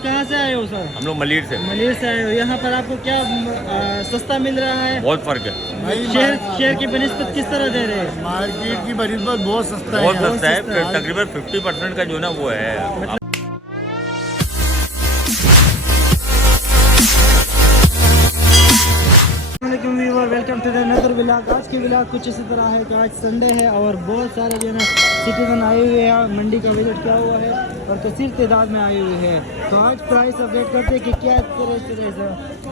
कहाँ से आए हो सर? हम लोग मलिर से। मलिर से आए हो। यहाँ पर आपको क्या सस्ता मिल रहा है? बहुत फर्क है। शहर की बनिस्बत किस तरह दे रहे हैं? मार्केट की बनिस्बत बहुत सस्ता है। बहुत सस्ता है। तकरीबन 50% का जो ना वो है। Welcome to the another vlog. आज की व्लॉग कुछ इसी तरह है कि आज संडे है और बहुत सारे जो है ना सिटीजन आए हुए हैं। मंडी का विजिट किया हुआ है और कसीर तादाद में आए हुए हैं। तो आज प्राइस अपडेट करते हैं कि क्या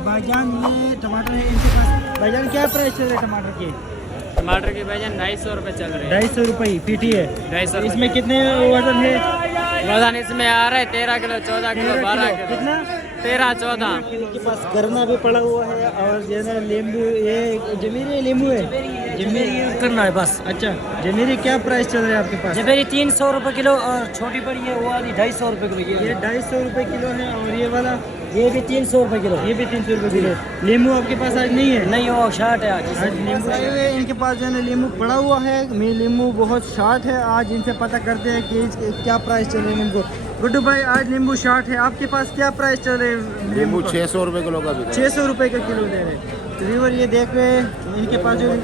भाईजान ये टमाटर है इनके पास। भाईजान क्या प्राइस चल रहा है टमाटर की? टमाटर के भाईजान 250 रुपये चल रहे हैं। 250 रुपये पीटी है। 250। इसमें कितने वजन है? वजन इसमें आ रहा है 13 किलो, 14 किलो, 12 किलो। कितना? 13, 14 के पास गरना भी पड़ा हुआ है और जो है नींबू, ये जमीरी नींबू है। जमीरी करना है बस। अच्छा, जमीरी क्या प्राइस चल रहा है आपके पास? जबेरी 300 रुपये किलो और छोटी बड़ी है वो वाली 250 रुपये किलो। ये 250 रुपये किलो है और ये वाला ये भी 300 रुपये किलो। ये भी 300 रुपये किलो। नींबू आपके पास आज नहीं है? नहीं वो शार्ट है आज। आज नींबू आए हुए हैं, इनके पास जो है ना नींबू पड़ा हुआ है। नींबू बहुत शार्ट है। आज इनसे पता करते हैं कि क्या प्राइस चल रहे हैं नींबू। गुड्डू भाई आज नींबू शार्ट है, आपके पास क्या प्राइस चल रहे हैं? नींबू 600 रुपये किलो का भी 600 रुपये का किलो दे रहे हैं। तो व्यूअर ये देख रहे हैं इनके पास जो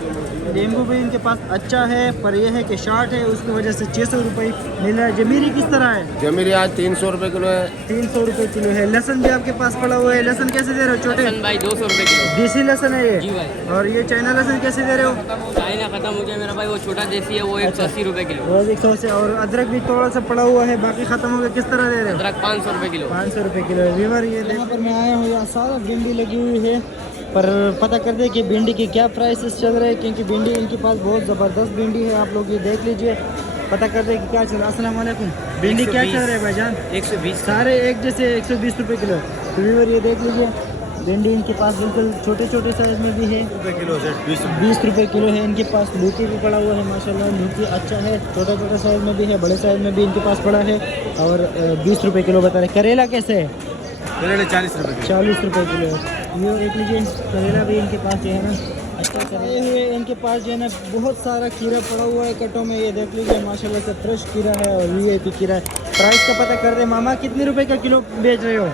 नींबू भी इनके पास अच्छा है, पर यह है कि शार्ट है, उसकी वजह से 600 रुपये मिल रहा है। जमीरी किस तरह है? जमीरी आज 300 रुपये किलो है। 300 रुपये किलो है। लहसन भी आपके पास पड़ा हुआ है। लहसन कैसे दे रहे हो? छोटे भाई 200 रुपये किलो। देसी लहसन है ये? जी भाई। और ये चाइना लहसन कैसे दे रहे हो? चाइना खत्म हो गया मेरा भाई, वो छोटा देसी है वो 180 रुपये किलो। वो 100 से। और अदरक भी थोड़ा सा पड़ा हुआ है, बाकी खत्म हो गया। किस तरह दे रहे हो? अदरक 500 रुपये किलो। 500 रुपये किलो। व्यूअर ये यहाँ पर मैं आया हूँ, यहाँ सारा भिंडी लगी हुई है, पर पता करते हैं कि भिंडी की क्या प्राइसेस चल रहे हैं, क्योंकि भिंडी इनके पास बहुत ज़बरदस्त भिंडी है। आप लोग ये देख लीजिए, पता करते हैं कि क्या चल रहा है। अस्सलाम वालेकुम। भिंडी क्या चल रहा है भाईजान? 120 सारे एक जैसे 120 रुपये किलो। तो व्यूअर ये देख लीजिए, भिंडी इनके पास बिल्कुल छोटे छोटे साइज़ में भी है। 20 रुपये किलो है इनके पास। लौकी भी पड़ा हुआ है माशाल्लाह, लौकी अच्छा है, छोटा छोटा साइज़ में भी है, बड़े साइज़ में भी इनके पास पड़ा है। और 20 रुपये किलो बता रहे। करेला कैसे है? करेले 40 रुपये किलो। 40 रुपये किलो है। ये देख लीजिए, करेला भी इनके पास जो है ना अच्छा करे हुए। इनके पास जो है ना बहुत सारा खीरा पड़ा हुआ है कटों में। ये देख लीजिए माशाल्लाह से फ्रेश खीरा है और VIP खीरा है। प्राइस का पता कर दे मामा, कितने रुपए का किलो बेच रहे हो?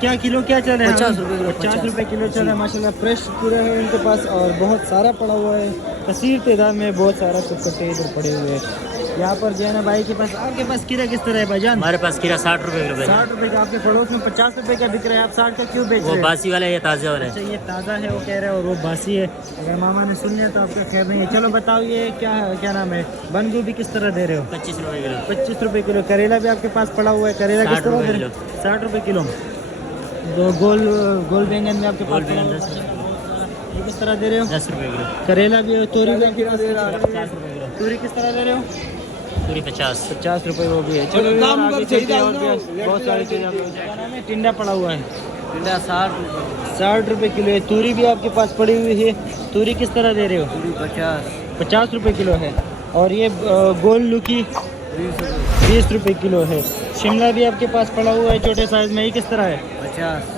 क्या किलो क्या चल रहा है? 50 रुपये किलो। 50 रुपये किलो चल रहा है माशाल्लाह। फ्रेश खीरा है इनके पास और बहुत सारा पड़ा हुआ है। कसीर तादाद में बहुत सारा कुछ इधर पड़े हुए हैं। यहाँ पर जो है ना भाई के पास, आपके पास खीरा किस तरह है भाईजान? हमारे पास खीरा 60 रुपये किलो। 60 रुपये का। आपके पड़ोस में 50 रुपये का बिक रहा है, आप 60 का क्यों बेच रहे वो हैं? बासी वाला है या ताज़ा वाला है? अच्छा, ये ताज़ा है वो कह रहे हैं और वो बासी है। अगर मामा ने सुन लिया तो आपका खैर नहीं है। चलो बताओ ये क्या नाम है? बंद गोभी किस तरह दे रहे हो? 25 रुपये किलो। 25 रुपये किलो। करेला भी आपके पास पड़ा हुआ है, करेला किस तरह दे रहे हो? 60 रुपये किलो। दो गोल बैंगन भी आपके पास पड़ा हुआ है, ये किस तरह दे रहे हो? 10 रुपये किलो। करेला भी है। तोरी भी आपके पास दे रहा है। 50 रुपये किलो। तोरी किस तरह दे रहे हो? पूरी 50 रुपये वो भी है। चलो आगे चलते हैं, और भी बहुत सारी चीज़ें। टिंडा पड़ा हुआ है, टिंडा 60 रुपये किलो है। तूरी भी आपके पास पड़ी हुई है। तूरी किस तरह दे रहे हो? 50 रुपये किलो है। और ये गोल लुकी 20 रुपये किलो है। शिमला भी आपके पास पड़ा हुआ है छोटे साइज़ में, ये किस तरह है?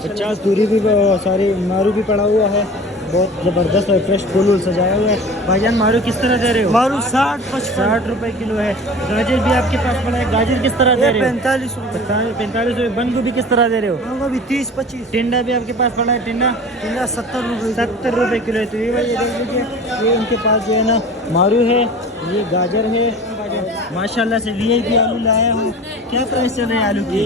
50। तूरी भी सारी मारू भी पड़ा हुआ है, बहुत ज़बरदस्त है, फ्रेश फूल सजाया हुआ है। भाईजान मारू किस तरह दे रहे हो? मारू 60 रुपये किलो है। गाजर भी आपके पास पड़ा है, गाजर किस तरह दे रहे हो? 45 रुपये। बंद गोभी किस तरह दे रहे हो? 30-25। टिंडा भी आपके पास पड़ा है, टिंडा 70 रुपये किलो है। तो ये भाई ये देख लीजिए, ये इनके पास जो है ना मारू है, ये गाजर है। माशाल्लाह से VIP आलू लाया हूँ। क्या प्राइस चल रहा है आलू की?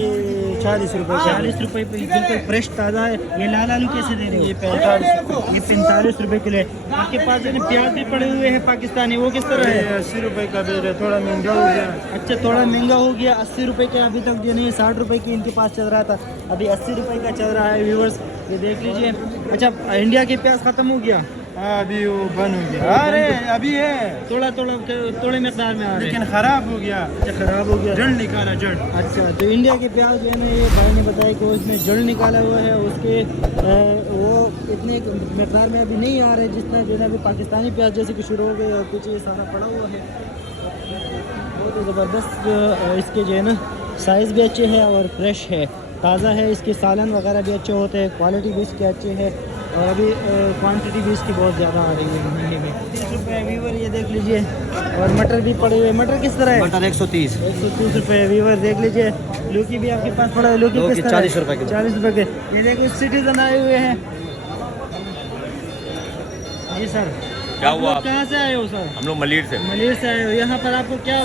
40 रुपये। 40 रुपये बिल्कुल फ्रेश ताज़ा है। ये लाल आलू कैसे दे रहे हो? ये 45। ये 45 रुपये किलो है। आपके पास जो है प्याज भी पड़े हुए हैं पाकिस्तानी, वो किस तरह है? 80 रुपये का बेच रहे, थोड़ा महंगा हो गया। अच्छा, थोड़ा महंगा हो गया। 80 रुपये का अभी तक जो नहीं, 60 रुपये की इनके पास चल रहा था, अभी 80 रुपये का चल रहा है। व्यूवर्स ये देख लीजिए। अच्छा, इंडिया के प्याज ख़त्म हो गया? अभी वो बंद हो गया। अरे अभी है, थोड़े मकदार में आ रहे हैं, लेकिन खराब हो गया। अच्छा, खराब हो गया, जड़ निकाला जड़। अच्छा, तो इंडिया के प्याज जो है ना, ये भाई ने बताया कि वो इसमें जड़ निकाला हुआ है, उसके वो इतने मकदार में अभी नहीं आ रहे जितना जो है अभी पाकिस्तानी प्याज जैसे कि शुरू हो गए और पीछे ये सारा पड़ा हुआ है। बहुत ही ज़बरदस्त इसके जो है ना साइज़ भी अच्छे हैं और फ्रेश है, ताज़ा है। इसके सालन वगैरह भी अच्छे होते हैं, क्वालिटी भी इसकी अच्छी है। और अभी क्वांटिटी भी इसकी बहुत ज़्यादा आ रही है मंडी में। 30 रुपये वीवर, ये देख लीजिए। और मटर भी पड़े हुए, मटर किस तरह है? मटर 130। 130 रुपये वीवर, देख लीजिए। लौकी भी आपके पास पड़ा है, लौकी किस तरह? 40 रुपये के। 40 रुपये के। ये देखो सिटीजन आए हुए हैं। जी सर, क्या आप हुआ? लोग कहाँ से आए हो सर? हम लोग मलिर से। मलिर से आए हो। यहाँ पर आपको क्या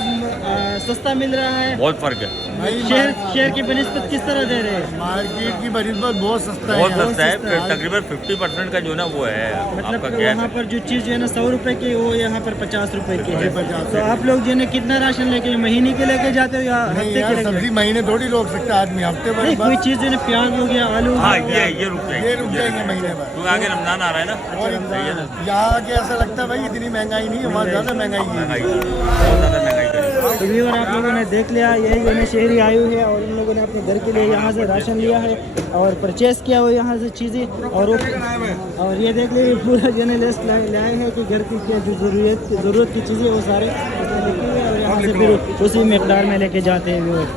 सस्ता मिल रहा है? बहुत फर्क है, शहर की बनिस्बत किस तरह दे रहे हैं? मार्केट की बनिस्बत बहुत सस्ता है बहुत यहाँ। सस्ता है। सस्ता है। तकरीबन 50% का जो ना वो है मतलब आपका गैस वहाँ है। पर जो चीज़ जो है ना 100 रुपए की, वो यहाँ पर 50 रुपए की है। 50 तो आप लोग जो है ना कितना राशन लेके, महीने के लेके जाते हो या नहीं हफ्ते के यार, लेके? सब्जी महीने थोड़ी रोक सकता है आदमी, हफ्ते भर नहीं, बाद कोई चीज़ जो है ना प्याज हो गया, आलू हो हाँ, गया। ये रुक ये जाएंगे, रुक जाएंगे महीने भर। क्योंकि आगे रमजान आ रहा है ना। और सही है ना? यहाँ आके ऐसा लगता है भाई इतनी महंगाई नहीं है, वहाँ ज़्यादा महंगाई है। महंगाई बहुत ज़्यादा महंगाई करी। तो व्यूअर, आप लोगों ने देख लिया, यही जो है शहरी आए हुए हैं और इन लोगों ने अपने घर के लिए यहाँ से राशन लिया है और परचेस किया हुआ यहाँ से चीज़ें। और ये देख लीजिए पूरा जो है लिस्ट लाए हैं कि घर की क्या जो ज़रूरत की चीज़ें वो सारे इसमें लिखे हुए हैं और यहाँ से फिर उसी मकदार में लेके जाते हैं व्यूअर।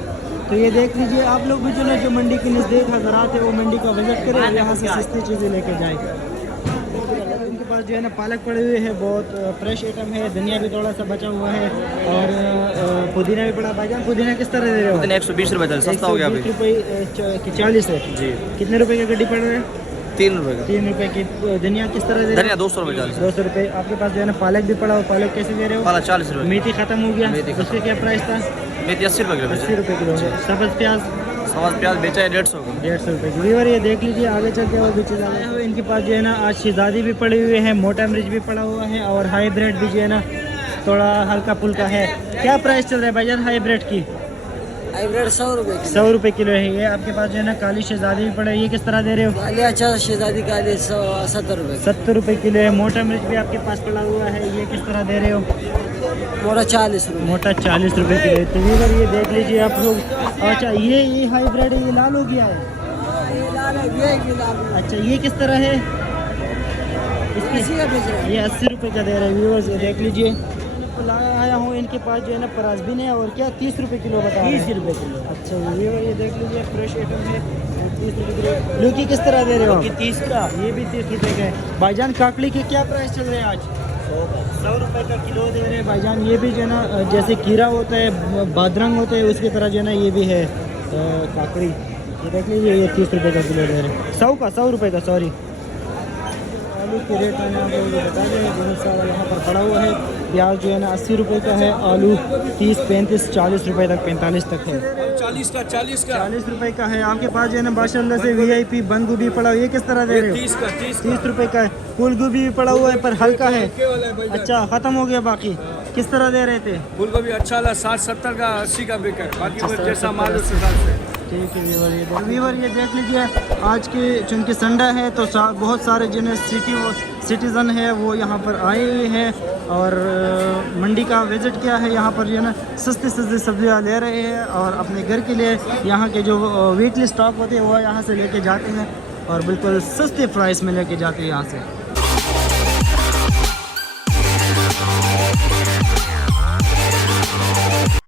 तो ये देख लीजिए, आप लोग भी जो है जो मंडी के नज़दीक हज़रात है वो मंडी का विजिट करें और यहाँ से सस्ती चीज़ें लेके जाएँ। इनके पास जो है ना पालक पड़े हुए हैं, बहुत फ्रेश आइटम है। धनिया भी थोड़ा सा बचा हुआ है और पुदीना भी पड़ा। भाईजान पुदीना किस तरह दे रहे हो? 120 रुपये सस्ता हो गया अभी। 120 रुपये की 40 है जी। कितने रुपए की गड्डी पड़ रहा है? 3 रुपये का। 3 रुपये की। धनिया किस तरह दे रहे धनिया 200 रुपये 40। 200 रुपये। आपके पास जो है ना पालक भी पड़ा हुआ, पालक कैसे दे रहे हो? पाला 40 रुपये। मेथी खत्म हो गया, मेथी खत्म। उसका क्या प्राइस था? मेथी 80 रुपये किलो। 80 रुपये किलो है। सब्ज़ प्याज सवाल प्याज बेचा है 150 का। 150 रुपये की। व्यूअर, ये देख लीजिए, आगे चल के और भी चीज़ आए हुए। इनके पास जो है ना आज शहजादी भी पड़े हुए हैं, मोटा मिर्च भी पड़ा हुआ है और हाईब्रिड भी जो है ना थोड़ा हल्का फुल्का है। क्या प्राइस चल रहा है भाईजान हाईब्रिड की? हाइब्रिड 100 रुपये 100 रुपये किलो है। ये आपके पास जो है ना काली शहजादी भी पड़ा है, ये किस तरह दे रहे हो? काली अच्छा शहजादी काली 70 रुपये। 70 रुपये किलो है। मोटा मिर्च भी आपके पास पड़ा हुआ है, ये किस तरह दे रहे हो? मोटा 40 रुपये। मोटा 40 रुपये किलो है। तो व्यूअर, ये देख लीजिए आप लोग। अच्छा, ये हाईब्रिड है, ये लाल हो गया है। अच्छा, ये किस तरह है? ये 80 रुपये का दे रहे हैं व्यूअर्स, ये देख लीजिए। लाया हूँ इनके पास जो है ना पराजबीन है और क्या 30 रुपये किलो बता रहे हैं? 30 रुपये किलो। अच्छा व्यूअर, ये देख लीजिए फ्रेश आइटम है, 30 रुपये किलो। लौकी किस तरह दे रहे हो? 30 का। ये भी 30 रुपये का है। भाईजान काकड़ी के क्या प्राइस चल रहे हैं आज? 100 रुपये का किलो दे रहे हैं भाईजान। ये भी जो है ना जैसे खीरा होता है, बादरंग होता है, उसकी तरह जो है ना ये भी है काकड़ी। ये देख लीजिए, ये 30 रुपये का किलो दे रहे हैं। 100 रुपये का, सॉरी। आलू के रेट मैंने आप लोगों को बता दें, बहुत सारा यहाँ पर पड़ा हुआ है। प्याज जो है ना 80 रुपये का है, आलू 30, 35, 40 रुपये तक, 45 तक है। 40 रुपये का है। आपके पास जो है ना माशाल्लाह से VIP बंद गोभी पड़ा हुआ है, ये किस तरह दे रहे हो? 30 रुपये का है। फूल गोभी भी पड़ा हुआ है पर हल्का है। अच्छा, ख़त्म हो गया। बाकी किस तरह दे रहे थे? फूल गोभी अच्छा ला 60-70 का, 80 का बिका। बाकी जैसा माल उस हिसाब से। ठीक है व्यूअर, ये देख लीजिए, आज के चूँकि संडे है तो बहुत सारे जिन्हें सिटीज़न है वो यहाँ पर आए हुए हैं और मंडी का विज़िट किया है। यहाँ पर जो है ना सस्ती सब्जियाँ ले रहे हैं और अपने घर के लिए यहाँ के जो वीकली स्टॉक होते हैं वो यहाँ से लेके जाते हैं और बिल्कुल सस्ते प्राइस में लेके जाते हैं यहाँ से।